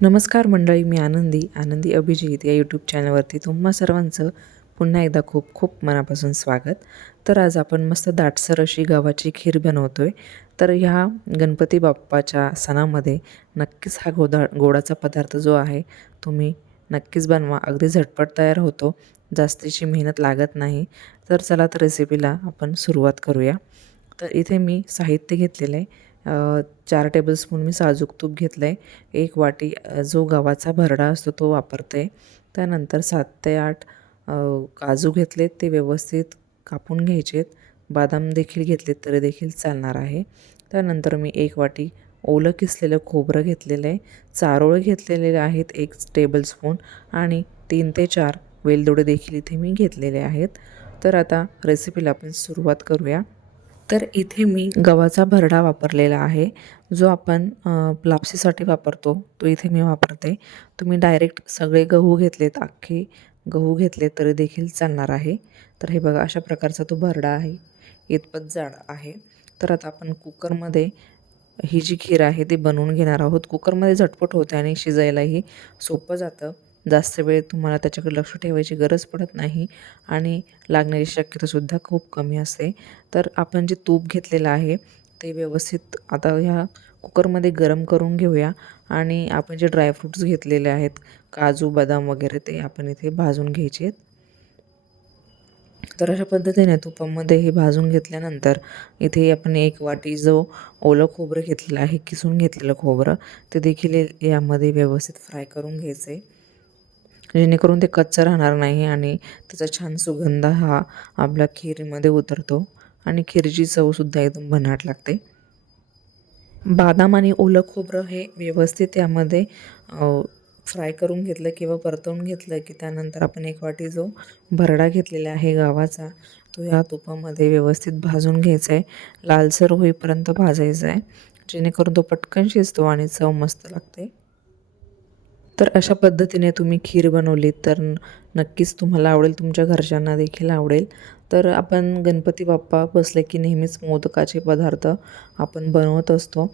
नमस्कार मंडळी मी आनंदी आनंदी अभिजित या यूट्यूब चॅनलवरती तुम्हा सर्वांचं पुन्हा एकदा खूप खूप मनापासून स्वागत. तर आज आपण मस्त दाटसर अशी गव्हाची खीर बनवतो आहे तर ह्या गणपती बाप्पाच्या सणामध्ये नक्कीच हा गोदा गोडाचा पदार्थ जो आहे तुम्ही नक्कीच बनवा. अगदी झटपट तयार होतो. जास्तीची मेहनत लागत नाही. तर चला तर रेसिपीला आपण सुरुवात करूया. तर इथे मी साहित्य घेतलेलं आहे. चार टेबलस्पून मी साजूक तूप घेतलं आहे एक वाटी जो गव्हाचा भरडा असतो तो वापरते. त्यानंतर सात ते आठ काजू घेतलेत ते व्यवस्थित कापून घ्यायचेत. बदाम देखील घेतलेत तरी देखील चालणार आहे. त्यानंतर मी एक वाटी ओलं किसलेलं खोबरं घेतलेलं आहे. चारोळे घेतलेले आहेत एक टेबलस्पून आणि तीन ते चार वेलदोडे देखील इथे मी घेतलेले आहेत. तर आता रेसिपीला आपण सुरुवात करूया. तर इथे मी गव्हाचा भरडा वापरलेला आहे जो आपण लापसीसाठी वापरतो तो इथे मी वापरते. तुम्ही डायरेक्ट सगळे गहू घेतलेत अख्खे गहू घेतले तरी देखील चालणार आहे. तर हे बघा अशा प्रकारचा तो भरडा आहे इतपत जाड आहे. तर आता आपण कुकरमध्ये ही जी खीर आहे ती बनवून घेणार आहोत. कुकरमध्ये झटपट होते आणि शिजायलाही सोपं जातं. जास्त वेळ तुम्हाला त्याच्याकडे लक्ष ठेवायची गरज पडत नाही आणि लागण्याची शक्यतासुद्धा खूप कमी असते. तर आपण जे तूप घेतलेलं आहे ते व्यवस्थित आता ह्या कुकरमध्ये गरम करून घेऊया आणि आपण जे ड्रायफ्रूट्स घेतलेले आहेत काजू बदाम वगैरे ते आपण इथे भाजून घ्यायचे आहेत. तर अशा पद्धतीने तुपामध्ये हे भाजून घेतल्यानंतर इथे आपण एक वाटी जो ओलं खोबरं घेतलेलं आहे किसून घेतलेलं खोबरं ते देखील यामध्ये व्यवस्थित फ्राय करून घ्यायचं. आहे जेणेकरून ते कच्चं राहणार नाही आणि त्याचा छान सुगंध हा आपल्या खीरीमध्ये उतरतो आणि खीरची चवसुद्धा एकदम भन्नाट लागते. बदाम आणि ओलं खोबरं हे व्यवस्थित यामध्ये फ्राय करून घेतलं किंवा परतवून घेतलं की त्यानंतर आपण एक वाटी जो भरडा घेतलेला आहे गावाचा तो या तुपामध्ये व्यवस्थित भाजून घ्यायचा आहे लालसर होईपर्यंत भाजायचा आहे जेणेकरून तो पटकन शिजतो आणि चव मस्त लागते. तर अशा पद्धतीने तुम्ही खीर बनवली तर नक्कीच तुम्हाला आवडेल तुमच्या घरच्यांना देखील आवडेल. तर आपण गणपती बाप्पा बसले की नेहमीच मोदकाचे पदार्थ आपण बनवत असतो.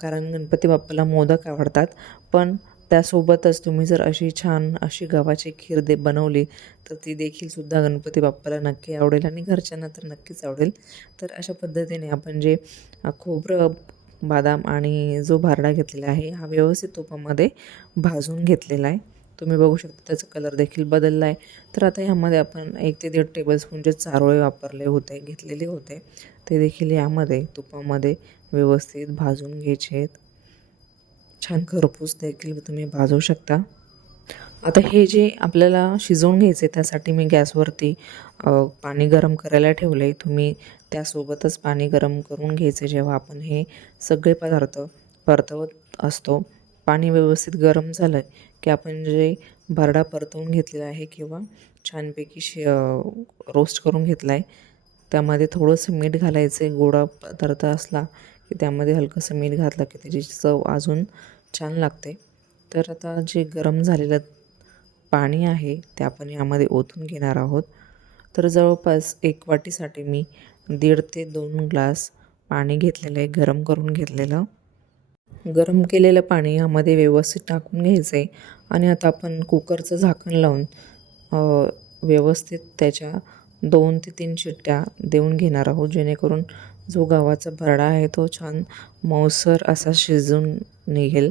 कारण गणपती बाप्पाला मोदक आवडतात. पण त्यासोबतच तुम्ही जर अशी छान अशी गव्हाची खीर दे बनवली तर ती देखील सुद्धा गणपती बाप्पाला नक्की आवडेल आणि घरच्यांना तर नक्कीच आवडेल. तर अशा पद्धतीने आपण जे खोबरं बदाम आणि जो भारडा घेतलेला आहे हा व्यवस्थित तुपामध्ये भाजून घेतलेला आहे. तुम्ही बघू शकता त्याचा कलर देखील बदलला आहे तर आता यामध्ये आपण एक ते दीड टेबलस्पून जे चारोळे वापरले होते घेतलेले होते ते देखील यामध्ये तुपामध्ये व्यवस्थित भाजून घ्यायचे आहेत. छान खरपूस देखील तुम्ही भाजू शकता. आता हे जे आपल्याला शिजवून घ्यायचे त्यासाठी मी गॅसवरती पाणी गरम करायला ठेवलं आहे तुम्ही त्यासोबतच पाणी गरम करून घ्यायचं जेव्हा आपण हे सगळे पदार्थ परतवत असतो. पाणी व्यवस्थित गरम झालं की आपण जे भरडा परतवून घेतलेला आहे किंवा छानपैकी शि रोस्ट करून घेतला आहे त्यामध्ये थोडंसं मीठ घालायचं आहे गोडा पदार्थ असला की त्यामध्ये हलकंसं मीठ घातलं की त्याची चव अजून छान लागते. तर आता जे गरम झालेलं पाणी आहे ते आपण यामध्ये ओतून घेणार आहोत. तर जवळपास एक वाटीसाठी मी दीड ते दोन ग्लास पाणी घेतलेलं आहे गरम करून घेतलेलं. गरम केलेलं पाणी यामध्ये व्यवस्थित टाकून घ्यायचं आहे आणि आता आपण कुकरचं झाकण लावून व्यवस्थित त्याच्या दोन ते तीन शिट्ट्या देऊन घेणार आहोत जेणेकरून जो गव्हाचा भरडा आहे तो छान मऊसर असा शिजून निघेल.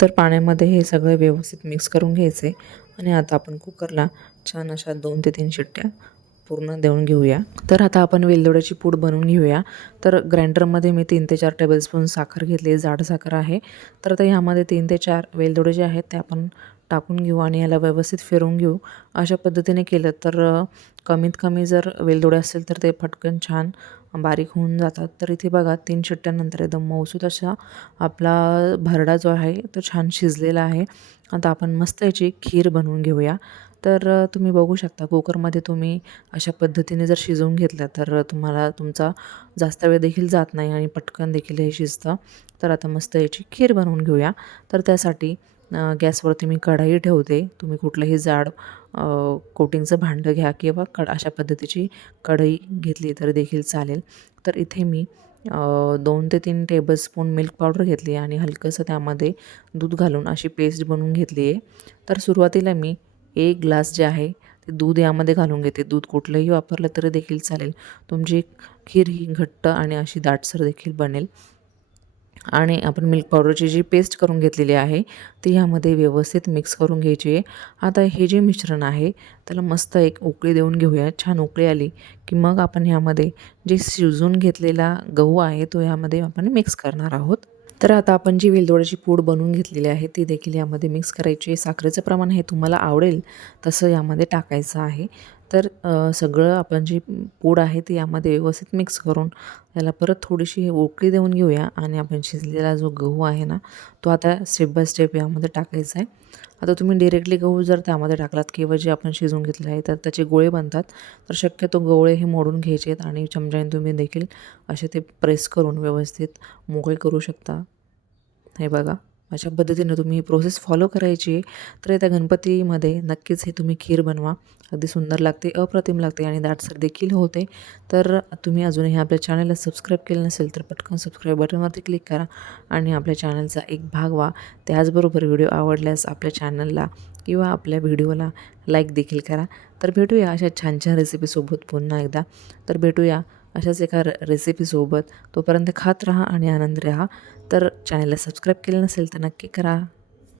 तर पाण्यामध्ये हे सगळं व्यवस्थित मिक्स करून घ्यायचे आणि आता आपण कुकरला छान अशा दोन ते तीन शिट्ट्या पूर्ण देऊन घेऊया. तर आता आपण वेलदोड्याची पूड बनवून घेऊया. तर ग्राइंडरमध्ये मी तीन ते चार टेबलस्पून साखर घेतली जाड साखर आहे. तर आता ह्यामध्ये तीन ते चार वेलदोडे जे आहेत ते आपण टाकून घेऊ आणि याला व्यवस्थित फिरवून घेऊ. अशा पद्धतीने केलं तर कमीत कमी जर वेलदोडे असेल तर ते पटकन छान बारीक होऊन जातात. तर इथे बघा तीन शिट्ट्यानंतर एकदम मऊसूत असा आपला भरडा जो आहे तो छान शिजलेला आहे. आता आपण मस्त याची खीर बनवून घेऊया. तर तुम्ही बघू शकता कुकरमध्ये तुम्ही अशा पद्धतीने जर शिजवून घेतलं तर तुम्हाला तुमचा जास्त वेळ देखील जात नाही आणि पटकन देखील हे शिजतं. तर आता मस्त याची खीर बनवून घेऊया. तर त्यासाठी गॅसवरती मी कढाई ठेवते. तुम्ही कुठलंही जाड कोटिंगचं भांडं घ्या किंवा कड अशा पद्धतीची कढई घेतली तर देखील चालेल. तर इथे मी दोन ते तीन टेबलस्पून मिल्क पावडर घेतली आणि हलकंसं त्यामध्ये दूध घालून अशी पेस्ट बनवून घेतली आहे तर सुरुवातीला मी एक ग्लास जे आहे ते दूध यामध्ये घालून घेते. दूध कुठलंही वापरलं तरी देखील चालेल. तुमची खीर ही घट्ट आणि अशी दाटसर देखील बनेल. आणि आपण मिल्क पावडरची जी पेस्ट करून घेतलेली आहे ती ह्यामध्ये व्यवस्थित मिक्स करून घ्यायची आहे. आता हे जे मिश्रण आहे त्याला मस्त एक उकळी देऊन घेऊया. छान उकळी आली की मग आपण ह्यामध्ये जे शिजून घेतलेला गहू आहे तो यामध्ये आपण मिक्स करणार आहोत. तर आता आपण जी वेलदोड्याची पूड बनवून घेतलेली आहे ती देखील यामध्ये मिक्स करायची आहे. साखरेचं प्रमाण हे तुम्हाला आवडेल तसं यामध्ये टाकायचं आहे. तर सगळं आपण जी पूड आहे ती यामध्ये व्यवस्थित मिक्स करून त्याला परत थोडीशी उकळी देऊन घेऊया आणि आपण शिजलेला जो गहू आहे ना तो आता स्टेप बाय स्टेप यामध्ये टाकायचा आहे. आता तुम्ही डिरेक्टली गहू जर त्यामध्ये टाकलात किंवा जे आपण शिजून घेतले आहे तर त्याचे गोळे बनतात. तर शक्यतो गोळे हे मोडून घ्यायचे आहेत आणि चमच्याने तुम्ही देखील असे ते प्रेस करून व्यवस्थित मोकळे करू शकता. हे बघा अशा पद्धतीनं तुम्ही ही प्रोसेस फॉलो करायची आहे. तर येत्या गणपतीमध्ये नक्कीच हे तुम्ही खीर बनवा. अगदी सुंदर लागते अप्रतिम लागते आणि दाटसर देखील होते. तर तुम्ही अजूनही आपल्या चॅनलला सबस्क्राईब केलं नसेल तर पटकन सबस्क्राईब बटनवरती क्लिक करा आणि आपल्या चॅनलचा एक भाग व्हा. त्याचबरोबर व्हिडिओ आवडल्यास आपल्या चॅनलला किंवा आपल्या व्हिडिओला लाईक देखील करा. तर भेटूया अशा छान छान रेसिपीसोबत पुन्हा एकदा. तर भेटूया अशाच एका रेसिपीसोबत तोपर्यंत खात राहा आणि आनंद राहा. तर चॅनलला सबस्क्राईब केलं नसेल तर नक्की करा.